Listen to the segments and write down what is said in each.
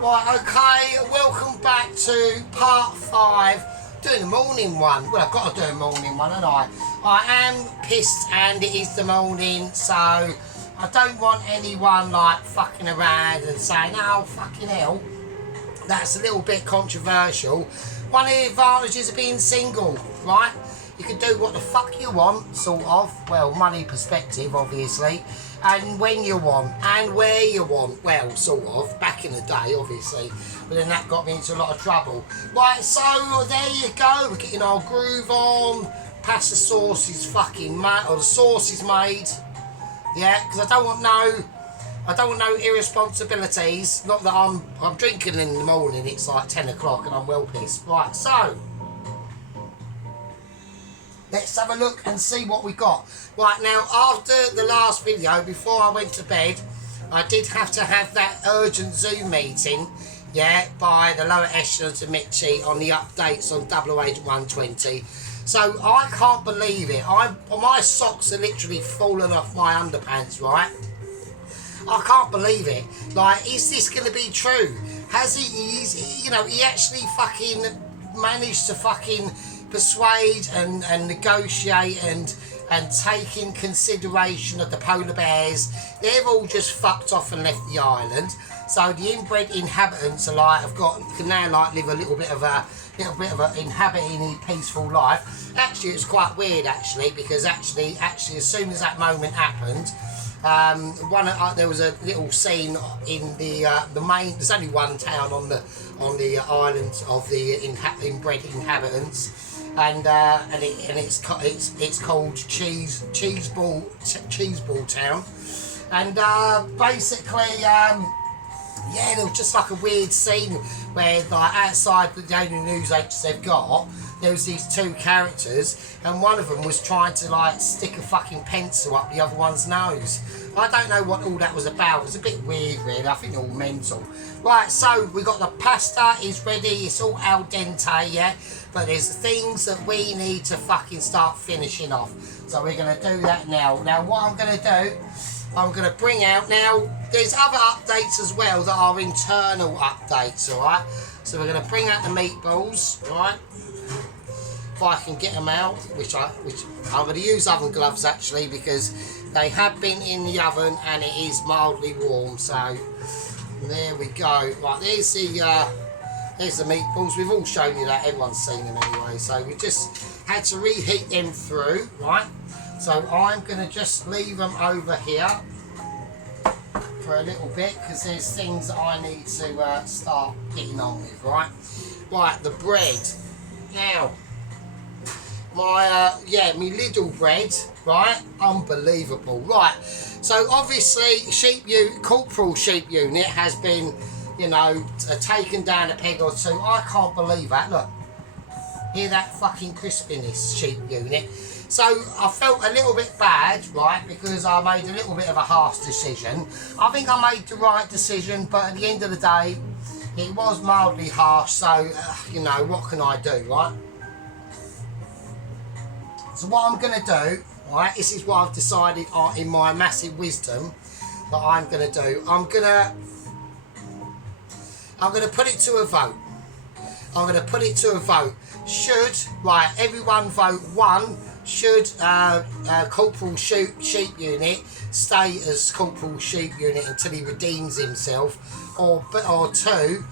Right, okay, welcome back to part 5. Doing the morning one. Well, I've got to do a morning one, haven't I? I am pissed and it is the morning, so I don't want anyone like fucking around and saying, oh, fucking hell. That's a little bit controversial. One of the advantages of being single, right? You can do what the fuck you want, sort of. Well, money perspective, obviously. And when you want, and where you want. Well, sort of. Back in the day, obviously. But then that got me into a lot of trouble. Right, so there you go. We're getting our groove on. Pasta sauce is fucking made, or the sauce is made. Yeah, because I don't want no irresponsibilities. Not that I'm drinking in the morning. It's like 10 o'clock and I'm well pissed. Right, so let's have a look and see what we got. Right, now, after the last video, before I went to bed, I did have to have that urgent Zoom meeting, yeah, by the lower echelons of Mitchie on the updates on 08120. So I can't believe it. My socks are literally falling off my underpants, right? I can't believe it. Like, is this going to be true? Has he, you know, he actually fucking managed to fucking persuade and negotiate and take in consideration of the polar bears. They've all just fucked off and left the island. So the inbred inhabitants are like can now like live a little bit of a inhabiting a peaceful life. Actually, it's quite weird actually, because actually as soon as that moment happened, there was a little scene in the main. There's only one town on the island of the inbred inhabitants. And it's called Cheeseball Town, and basically, yeah, there was just like a weird scene where, like, outside the only news agents they've got, there was these two characters, and one of them was trying to like stick a fucking pencil up the other one's nose. I don't know what all that was about. It was a bit weird, really. I think they're all mental. Right, so we got the pasta is ready. It's all al dente, yeah. But there's things that we need to fucking start finishing off. So we're going to do that now. Now, what I'm going to do, I'm going to bring out now. There's other updates as well that are internal updates, all right. So we're going to bring out the meatballs, all right. If I can get them out, which I'm going to use oven gloves actually, because they have been in the oven and it is mildly warm. So there we go. Right, there's the meatballs. We've all shown you that. Everyone's seen them anyway. So we just had to reheat them through, right? So I'm going to just leave them over here for a little bit, because there's things that I need to start getting on with, right? Right, the bread. Now, my Lidl bread, right? Unbelievable. Right, so obviously Corporal Sheep Unit has been, you know, taken down a peg or two. I can't believe that. Look, hear that fucking crispiness, Sheep Unit. So I felt a little bit bad, right, because I made a little bit of a harsh decision. I think I made the right decision, but at the end of the day, it was mildly harsh. So, you know, what can I do, right? So what I'm going to do, right, this is what I've decided in my massive wisdom that I'm going to do. I'm going to put it to a vote. I'm going to put it to a vote. Should, right, everyone vote 1, should Corporal Sheep Unit stay as Corporal Sheep Unit until he redeems himself, or 2,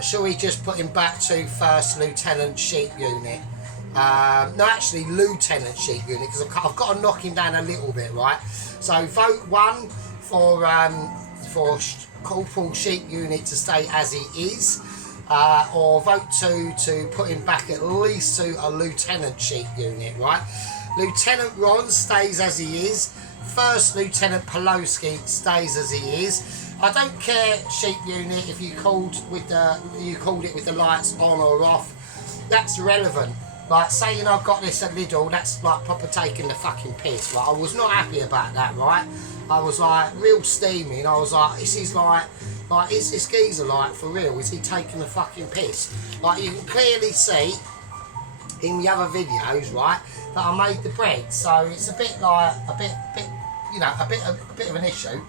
shall we just put him back to First Lieutenant Sheep Unit? No, actually Lieutenant Sheep Unit, because I've got to knock him down a little bit, right? So vote 1 for Corporal Sheep Unit to stay as he is, or vote 2 to put him back at least to a Lieutenant Sheep Unit, right? Lieutenant Ron stays as he is. First Lieutenant Poloski stays as he is. I don't care, Sheep Unit, if you called it with the lights on or off. That's irrelevant. Like, saying I've got this at Lidl, that's like proper taking the fucking piss. Like, I was not happy about that, right? I was like real steaming. I was like, this is like is this geezer like for real? Is he taking the fucking piss? Like, you can clearly see in the other videos, right, that I made the bread. So it's a bit like a bit of an issue.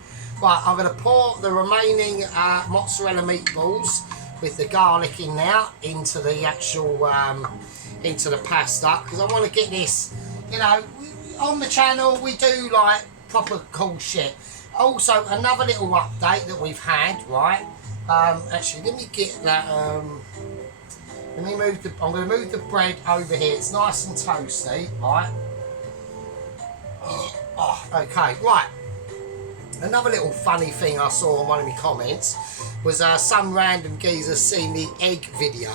Right, I'm going to pour the remaining mozzarella meatballs with the garlic in now into the actual into the pasta, because I want to get this, you know, on the channel we do like proper cool shit. Also, another little update that we've had, right? Actually, let me get that. Let me move the. I'm going to move the bread over here. It's nice and toasty, right? Oh, okay, right. Another little funny thing I saw on one of my comments was some random geezer seen the egg video,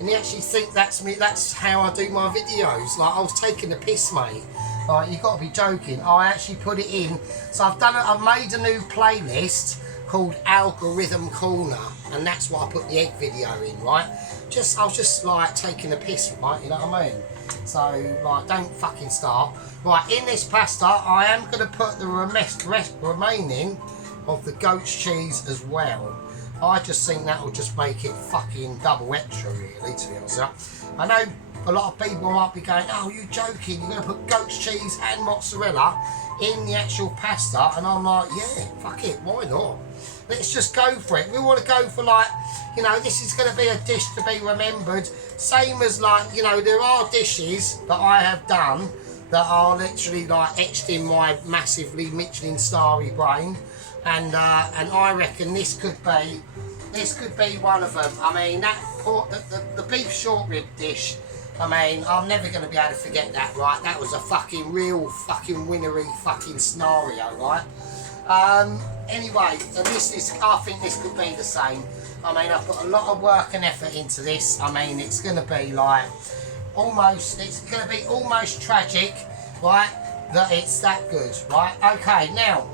and they actually think that's me. That's how I do my videos. Like, I was taking the piss, mate. Like, you got to be joking. I actually put it in. So I've made a new playlist called Algorithm Corner, and that's what I put the egg video in, right? I was just like taking the piss, right? You know what I mean? So, like, don't fucking start. Right, in this pasta, I am going to put the remaining of the goat's cheese as well. I just think that will just make it fucking double extra, really, to be honest. I know a lot of people might be going, oh, you joking, you're going to put goat's cheese and mozzarella in the actual pasta? And I'm like, yeah, fuck it, why not? Let's just go for it. We want to go for, like, you know, this is going to be a dish to be remembered. Same as, like, you know, there are dishes that I have done that are literally, like, etched in my massively Michelin starry brain. And I reckon this could be one of them. I mean, the beef short rib dish, I mean, I'm never going to be able to forget that, right? That was a fucking real fucking winnery fucking scenario, right? Anyway, and I think this could be the same. I mean, I put a lot of work and effort into this. I mean, it's going to be like it's going to be almost tragic, right? That it's that good, right? Okay, now,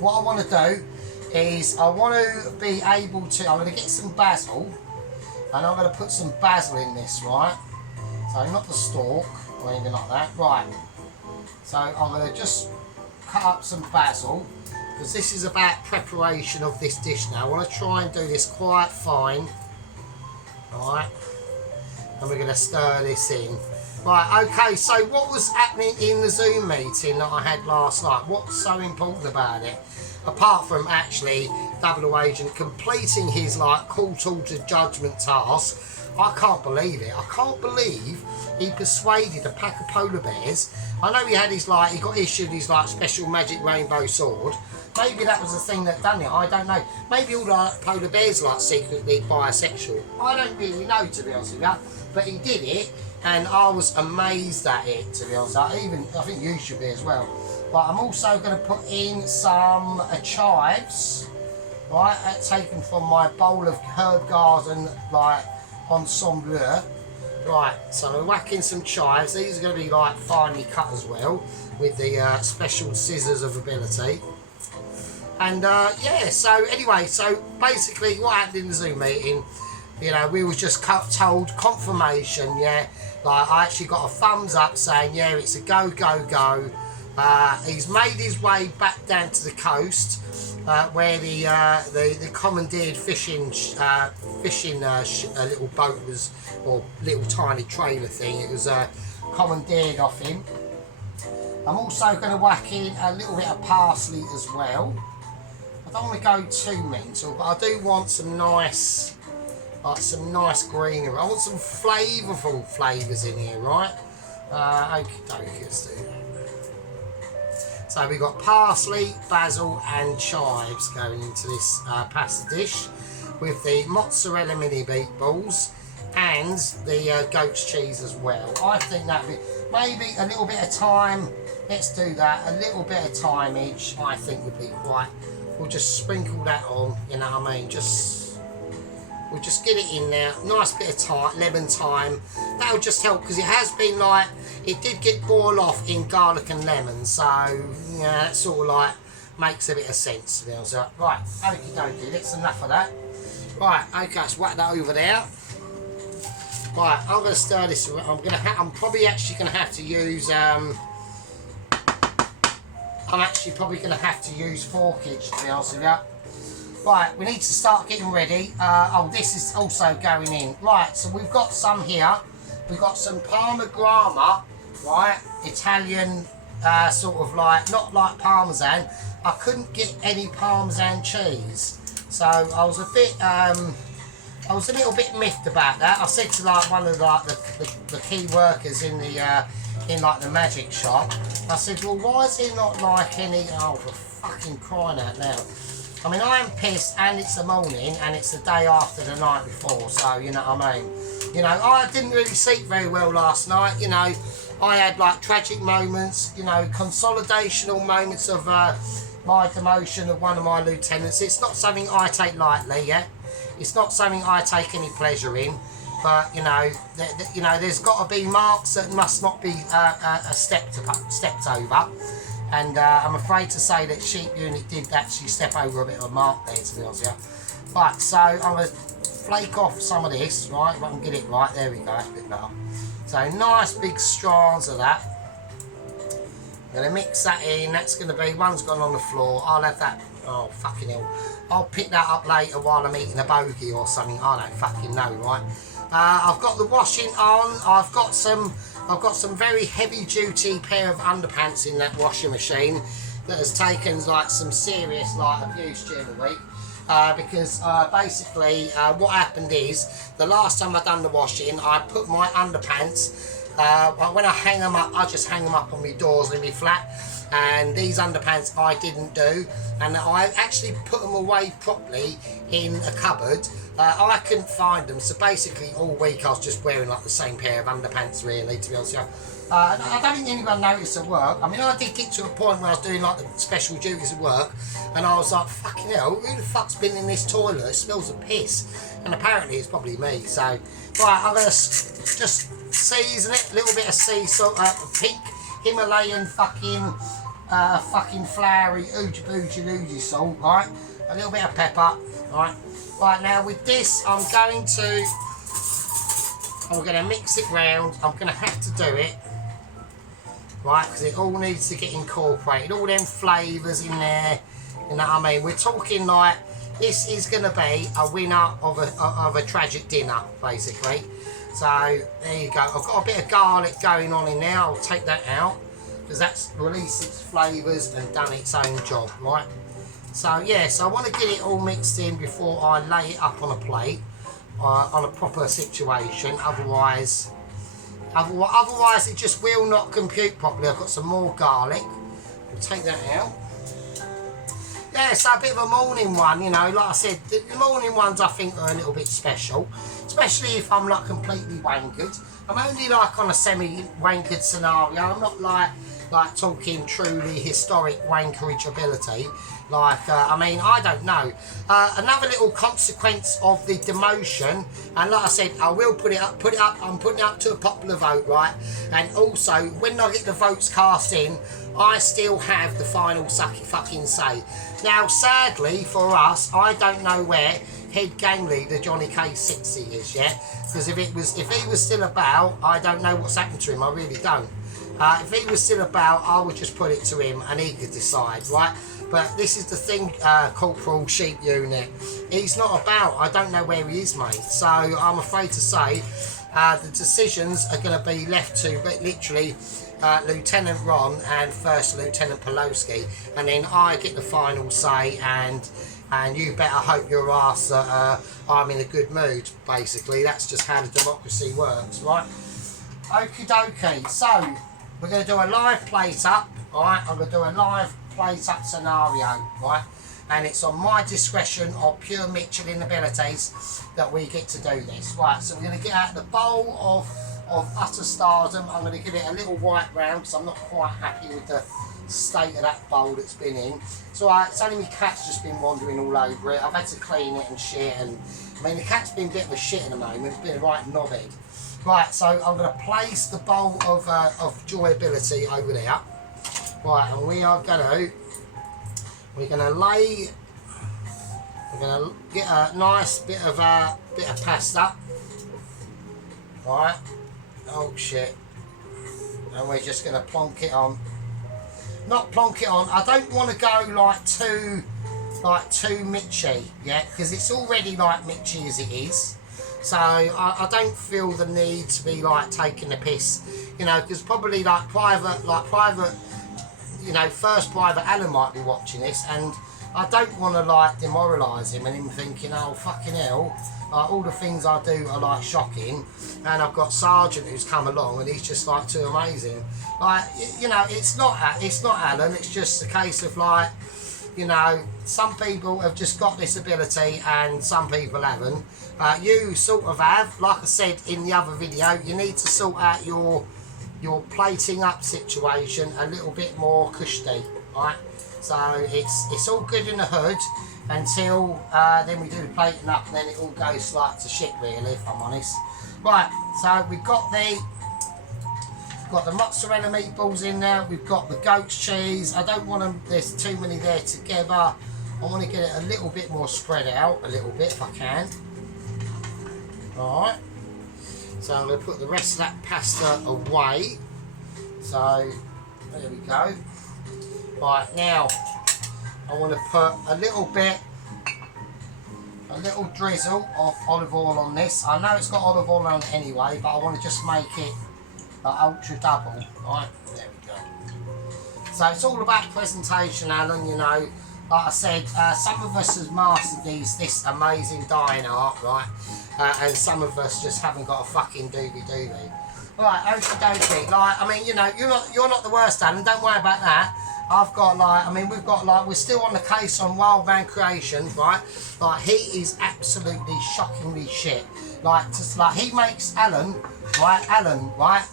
what I want to do is I want to be able to, I'm going to get some basil, and I'm going to put some basil in this, right? So not the stalk or anything like that, right? So I'm going to just cut up some basil, because this is about preparation of this dish now. I want to try and do this quite fine, alright? And we're going to stir this in. Right, okay, so what was happening in the Zoom meeting that I had last night? What's so important about it? Apart from actually Double Agent completing his, like, court-ordered judgment task, I can't believe it. I can't believe he persuaded a pack of polar bears. I know he had his, like, he got issued his, like, special magic rainbow sword. Maybe that was the thing that done it, I don't know. Maybe all the polar bears like secretly bisexual. I don't really know, to be honest with you. But he did it, and I was amazed at it, to be honest. I think you should be as well. But I'm also going to put in some chives, right? Taken from my bowl of herb garden, like, ensemble. Right, so we're whacking some chives. These are going to be, like, finely cut as well, with the special scissors of ability. And yeah, so anyway, so basically what happened in the Zoom meeting, you know, we were just told confirmation, yeah, like I actually got a thumbs up saying, yeah, it's a go, go, go. He's made his way back down to the coast, where the commandeered fishing little boat was, or little tiny trailer thing, it was commandeered off him. I'm also going to whack in a little bit of parsley as well. I don't want to go too mental, but I do want some nice, like some nice greenery. I want some flavourful flavours in here, right? Okay, let's do that. So we've got parsley, basil and chives going into this pasta dish with the mozzarella mini meatballs and the goat's cheese as well. I think that would be maybe a little bit of thyme. Let's do that. A little bit of thymeage, I think, would be quite. We'll just sprinkle that on, you know what I mean? We'll just get it in there. Nice bit of lemon thyme. That'll just help, because it has been like, it did get boiled off in garlic and lemon, so yeah, that sort of like makes a bit of sense, to be honest. Right, okie dokie, that's enough of that. Right, okay, let's whack that over there. Right, I'm going to stir this. I'm probably actually going to have to use. I'm actually probably going to have to use forkage, to be honest with you. Right, we need to start getting ready. Oh, this is also going in. Right, so we've got some here. We've got some Parma Grana, right, Italian sort of like, not like Parmesan, I couldn't get any Parmesan cheese. So I was a bit, I was a little bit miffed about that. I said to like one of like the key workers in the in like the magic shop, I said, well, why is there not like any, oh, for fucking crying out loud. I mean, I am pissed, and it's the morning, and it's the day after the night before, so you know what I mean. You know, I didn't really sleep very well last night. You know, I had like tragic moments, you know, consolidational moments of my demotion of one of my lieutenants. It's not something I take lightly, yeah. It's not something I take any pleasure in. But you know, there's got to be marks that must not be stepped over. And I'm afraid to say that sheep unit did actually step over a bit of a mark there, to be honest with you. But so I'm going to flake off some of this, right, if I can get it right. There we go, that's a bit better. So nice big strands of that. I'm going to mix that in. That's going to be, one's gone on the floor. I'll have that, oh fucking hell. I'll pick that up later while I'm eating a bogey or something. I don't fucking know, right? I've got the washing on. I've got some very heavy duty pair of underpants in that washing machine that has taken like some serious like abuse during the week. Because basically what happened is the last time I done the washing, I put my underpants, when I hang them up, I just hang them up on my doors in my flat, and these underpants I didn't do, and I actually put them away properly in a cupboard. I couldn't find them, so basically all week I was just wearing like the same pair of underpants really, to be honest with you. I don't think anyone noticed at work. I mean, I did get to a point where I was doing like the special duties at work, and I was like, fucking hell, who the fuck's been in this toilet? It smells of piss. And apparently it's probably me. So, right, I'm going to just season it, a little bit of sea salt, pink Himalayan fucking floury oogie boogie loogie salt, right? A little bit of pepper, right? Right, now with this, I'm going to mix it round. I'm going to have to do it, right, because it all needs to get incorporated. All them flavours in there, you know what I mean? We're talking like, this is going to be a winner of a tragic dinner, basically. So, there you go. I've got a bit of garlic going on in there. I'll take that out, because that's released its flavours and done its own job, right? So, yeah, so I want to get it all mixed in before I lay it up on a plate. On a proper situation, otherwise it just will not compute properly. I've got some more garlic. We'll take that out. Yeah, so a bit of a morning one, you know, like I said, the morning ones I think are a little bit special, especially if I'm not completely wankered. I'm only like on a semi-wankered scenario. I'm not like talking truly historic wankerage ability. Like, I mean, I don't know. Another little consequence of the demotion, and like I said, I will put it up, I'm putting it up to a popular vote, right? And also, when I get the votes cast in, I still have the final fucking say. Now, sadly for us, I don't know where head gang leader Johnny K60 is yet, because if he was still about, I don't know what's happened to him, I really don't. If he was still about, I would just put it to him and he could decide, right? But this is the thing, Corporal Sheep Unit. He's not about. I don't know where he is, mate. So I'm afraid to say the decisions are going to be left to literally Lieutenant Ron and First Lieutenant Pulowski. And then I get the final say, and you better hope your ass that I'm in a good mood, basically. That's just how the democracy works, right? Okie dokie. So we're going to do a live plate up, alright? I'm going to do a live plate up scenario, right? And it's on my discretion of pure Michelin abilities that we get to do this, right? So we're going to get out the bowl of utter stardom. I'm going to give it a little white round because I'm not quite happy with the state of that bowl that's been in. So it's only my cat's just been wandering all over it. I've had to clean it and shit, and I mean the cat's been a bit of a shit at the moment. It's been a right knobhead. Right, so I'm going to place the bowl of joy ability over there. Right, and we're going to get a nice bit of pasta. Right, oh shit, and we're just going to plonk it on. Not plonk it on. I don't want to go like too Mitchy, yeah, because it's already like Mitchy as it is. So I don't feel the need to be like taking the piss, you know, because probably like private you know, First Private Alan might be watching this, and I don't want to like demoralise him and him thinking, oh fucking hell, like, all the things I do are like shocking, and I've got Sergeant who's come along and he's just like too amazing. Like, you know, it's not Alan. It's just a case of like, you know, some people have just got this ability and some people haven't. You sort of have, like I said in the other video, you need to sort out your plating up situation a little bit more cushy, right? So it's all good in the hood until then we do the plating up, and then it all goes like to shit really, if I'm honest. Right, so we've got the mozzarella meatballs in there, we've got the goat's cheese. I don't want them, there's too many there together. I want to get it a little bit more spread out, a little bit if I can. Alright, so I'm going to put the rest of that pasta away. So there we go. Right, now I want to put a little drizzle of olive oil on this. I know it's got olive oil on it anyway, but I want to just make it ultra double. Right, there we go. So it's all about presentation, Alan, you know. Like I said, some of us have mastered this amazing dyeing art, right? And some of us just haven't got a fucking doobie. Right, okie dokie. Like, I mean, you know, you're not the worst, Alan. Don't worry about that. I've got like, I mean, we've got like, we're still on the case on Wild Man Creations, right? Like, he is absolutely shockingly shit. Like, just like, he makes Alan, right?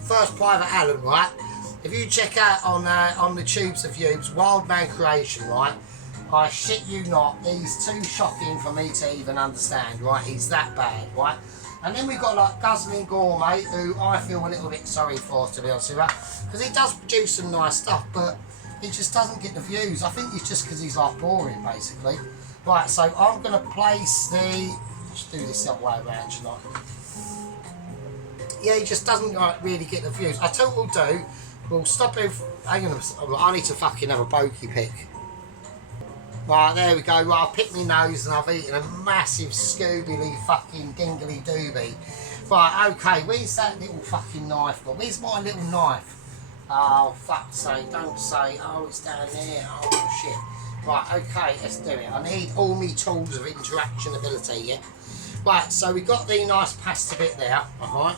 First Private Alan, right? If you check out on the Tubes of Views, Wild Man Creation, right? I shit you not, he's too shocking for me to even understand, right? He's that bad, right? And then we've got like Guzzling Gourmet, who I feel a little bit sorry for, to be honest with you, because he does produce some nice stuff, but he just doesn't get the views. I think it's just because he's like boring, basically. Right, so I'm going to place let's do this the other way around, shall I? Yeah, he just doesn't like really get the views. I tell you what we'll do, we'll stop him. Hang on a second, I need to fucking have a bogey pick. Right, there we go. Right, I've picked my nose and I've eaten a massive Scooby-Lee fucking dingly doobie. Right, okay, where's that little fucking knife gone? Where's my little knife? Oh, fuck's sake, don't say, oh, it's down there. Oh, shit. Right, okay, let's do it. I need all my tools of interaction ability, yeah? Right, so we've got the nice pasta bit there, alright?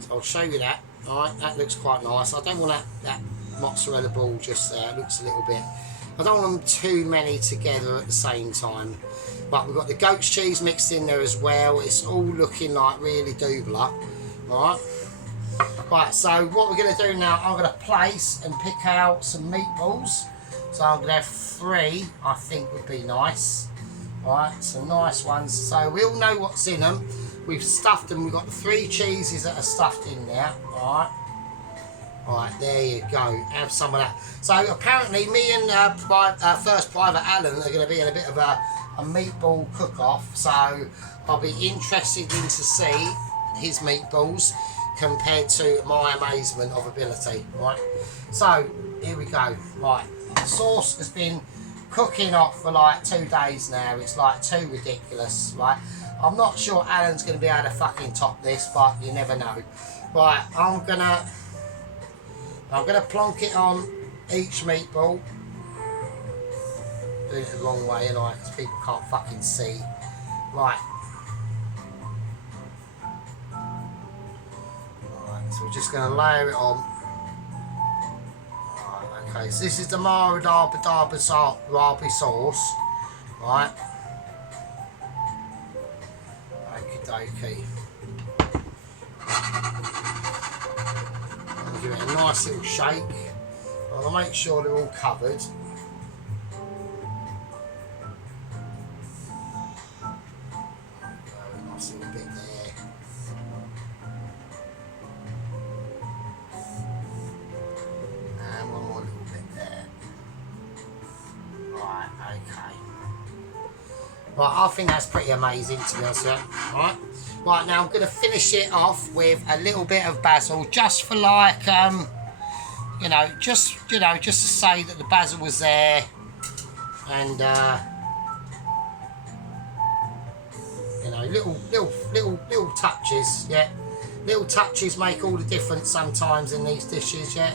So I'll show you that. Alright, that looks quite nice. I don't want that mozzarella ball just there. It looks a little bit... I don't want them too many together at the same time. But we've got the goat's cheese mixed in there as well. It's all looking like really doobler. Alright. Right, so what we're going to do now, I'm going to place and pick out some meatballs. So I'm going to have 3, I think would be nice. Alright, some nice ones. So we all know what's in them. We've stuffed them. We've got the 3 cheeses that are stuffed in there. Alright. Right, there you go. Have some of that. So apparently me and First Private Alan are going to be in a bit of a meatball cook-off. So I'll be interested in to see his meatballs compared to my amazement of ability. Right. So here we go. Right. The sauce has been cooking off for like 2 days now. It's like too ridiculous. Right. I'm not sure Alan's going to be able to fucking top this, but you never know. Right. I'm gonna plonk it on each meatball. Doing it the wrong way, and because people can't fucking see. Right. Alright, so we're just gonna layer it on. Right, okay, so this is the marinara sauce. Right. Okie dokie. Give it a nice little shake. I want to make sure they're all covered. Okay, nice little bit there. And one more little bit there. Right, okay. Right, I think that's pretty amazing, to be honest with you. Right. Right, now I'm going to finish it off with a little bit of basil, just for like, just to say that the basil was there, and little touches, yeah. Little touches make all the difference sometimes in these dishes, yeah.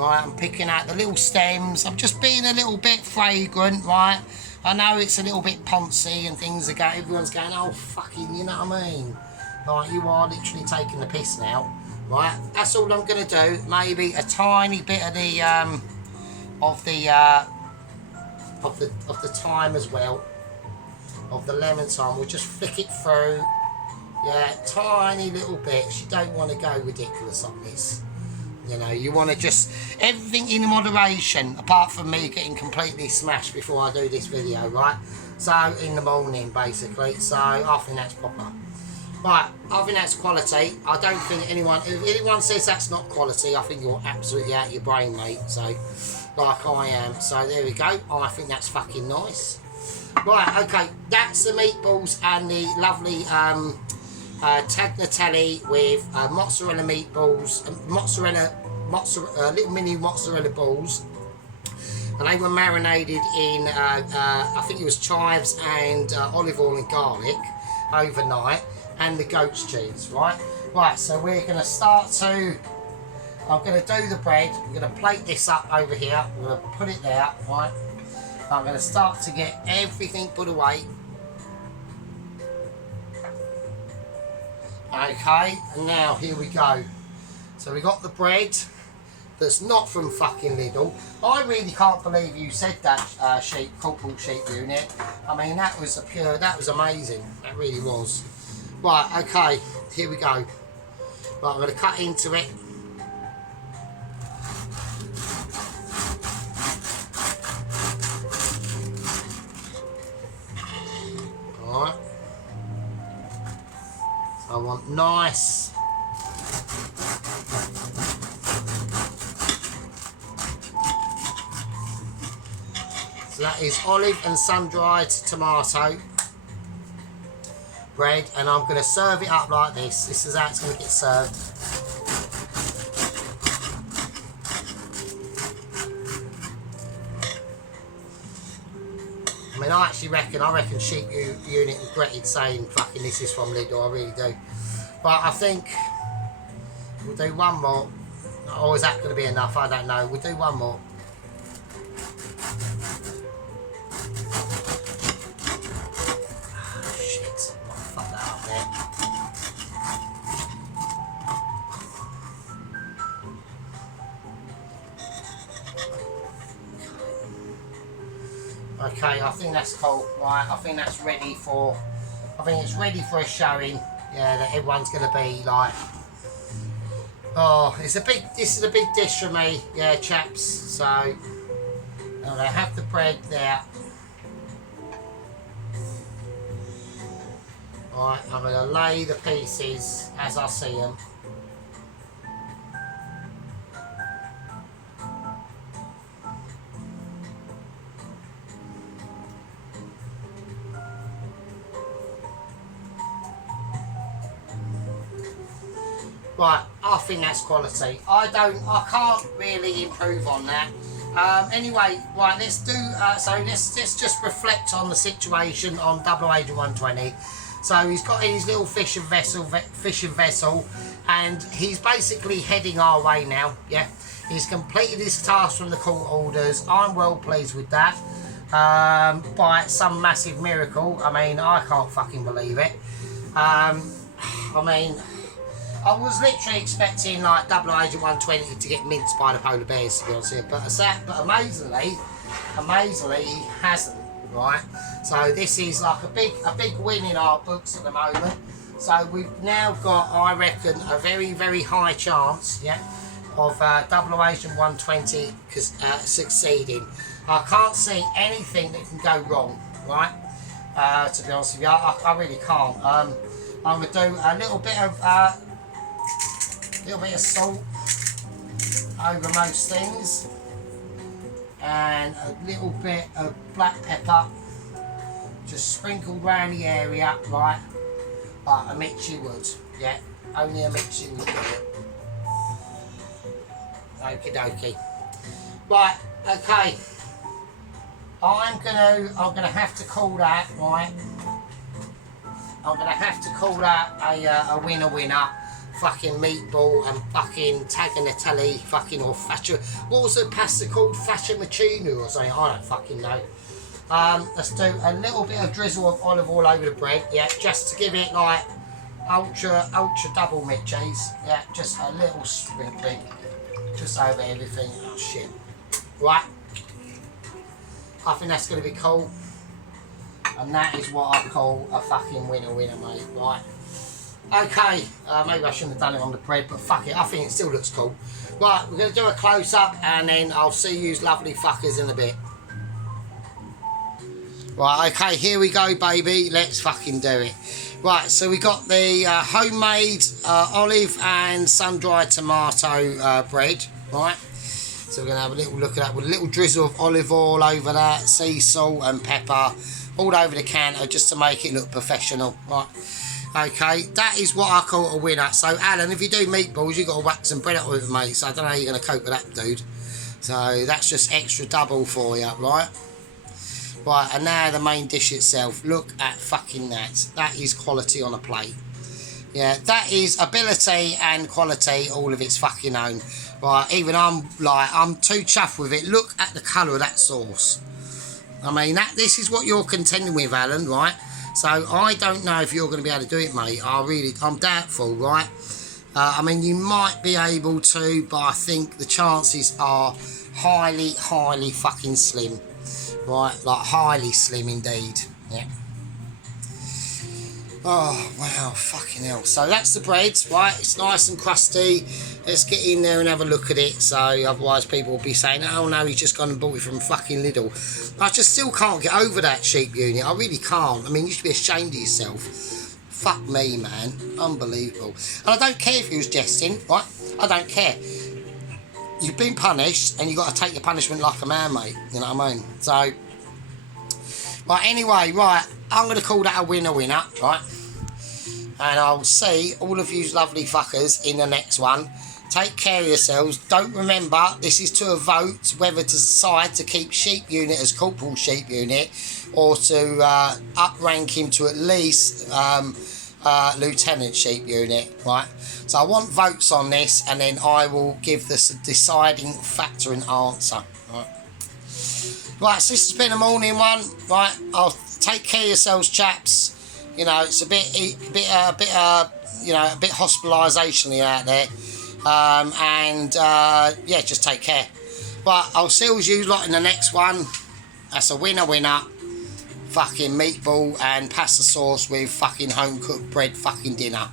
right? I'm picking out the little stems. I'm just being a little bit fragrant, right? I know it's a little bit poncy and things are going, everyone's going, oh fucking, you know what I mean? Like, you are literally taking the piss now, right? That's all I'm gonna do. Maybe a tiny bit of the thyme as well, of the lemon thyme. We'll just flick it through. Yeah, tiny little bits. You don't want to go ridiculous on this. You know, you want to just, everything in moderation, apart from me getting completely smashed before I do this video, right? So, in the morning, basically. So, I think that's proper. Right, I think that's quality. I don't think anyone, if anyone says that's not quality, I think you're absolutely out of your brain, mate. So, like I am. So, there we go. I think that's fucking nice. Right, okay, that's the meatballs and the lovely tagliatelle with mozzarella meatballs, little mini mozzarella balls, and they were marinated in I think it was chives and olive oil and garlic overnight, and the goat's cheese. Right, so we're going to start to, I'm going to do the bread. I'm going to plate this up over here. I'm going to put it there, right? I'm going to start to get everything put away. Okay, and now here we go. So we got the bread that's not from fucking Lidl. I really can't believe you said that, Corporal Sheep Unit. I mean, that was amazing. That really was. Right, okay, here we go. Right, I'm going to cut into it. Alright. I want nice. So that is olive and sun-dried tomato bread, and I'm going to serve it up like this. This is how it's going to get served. I mean, I reckon Sheep Unit regretted saying fucking this is from Lidl, I really do. But I think we'll do one more. Or is that going to be enough? I don't know. We'll do one more. Oh, shit. I'll fuck that up there. Okay, I think that's cool, right? I think that's ready for, I think it's ready for a showing. Yeah, that everyone's going to be like, oh, this is a big dish for me, yeah, chaps. So, I'm going to have the bread there. Right, I'm going to lay the pieces as I see them. Right, I think that's quality. I can't really improve on that. Anyway, right, let's do, so let's just reflect on the situation on Double Agent 120. So he's got his little fishing vessel, and he's basically heading our way now, yeah. He's completed his task from the court orders. I'm well pleased with that. By some massive miracle. I mean, I can't fucking believe it. I mean, I was literally expecting like Double Agent 120 to get minced by the polar bears, to be honest with you, but amazingly he hasn't, right? So this is like a big win in our books at the moment. So we've now got, I reckon, a very, very high chance, yeah, of Double Agent 120 succeeding. I can't see anything that can go wrong, right? To be honest with you, I really can't. I'm going to do a little bit of salt over most things, and a little bit of black pepper just sprinkled around the area, right, like a Mitchy would, yeah, only a Mitchy would do it. Okie dokie. Right, okay, I'm gonna have to call that, right, I'm gonna have to call that a winner fucking meatball and fucking tagliatelle fucking or faccia. What was the pasta called? Facciamacino or something? I don't fucking know. Let's do a little bit of drizzle of olive oil over the bread, yeah, just to give it like ultra double meat cheese, yeah, just a little sprinkling, just over everything. Oh shit. Right, I think that's going to be cool, and that is what I call a fucking winner, mate. Right, okay, maybe I shouldn't have done it on the bread, but fuck it, I think it still looks cool. Right, we're going to do a close-up, and then I'll see you lovely fuckers in a bit. Right, okay, here we go, baby. Let's fucking do it. Right, so we got the homemade olive and sun-dried tomato bread, right? So we're going to have a little look at that with a little drizzle of olive oil over that, sea salt and pepper all over the counter just to make it look professional, right? Okay, that is what I call a winner. So, Alan, if you do meatballs, you've got to whack some bread up with it, mate. So I don't know how you're going to cope with that, dude. So that's just extra double for you, right? Right, and now the main dish itself. Look at fucking that. That is quality on a plate. Yeah, that is ability and quality all of its fucking own. Right, even I'm too chuffed with it. Look at the colour of that sauce. I mean, this is what you're contending with, Alan, right? So I don't know if you're going to be able to do it, mate. I'm doubtful, right? I mean, you might be able to, but I think the chances are highly fucking slim. Right, like highly slim indeed. Yeah. Oh, wow, fucking hell. So that's the bread, right? It's nice and crusty. Let's get in there and have a look at it. So otherwise people will be saying, oh no, he's just gone and bought it from fucking Lidl. I just still can't get over that sheep unit. I really can't. I mean, you should be ashamed of yourself. Fuck me, man. Unbelievable. And I don't care if he was jesting, right? I don't care. You've been punished, and you've got to take your punishment like a man, mate. You know what I mean? So, right, anyway, right, I'm going to call that a winner, right? And I'll see all of you lovely fuckers in the next one. Take care of yourselves. Don't remember, this is to a vote whether to decide to keep Sheep Unit as Corporal Sheep Unit or to up-rank him to at least Lieutenant Sheep Unit, right? So I want votes on this, and then I will give this a deciding factor and answer. Right, so this has been a morning one. Right, I'll take care of yourselves, chaps. You know, it's a bit hospitalisationally out there, yeah, just take care. But I'll see you lot in the next one. That's a winner. Fucking meatball and pasta sauce with fucking home cooked bread fucking dinner.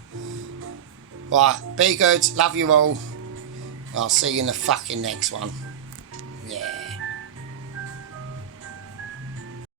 Right, be good, love you all. I'll see you in the fucking next one. Yeah.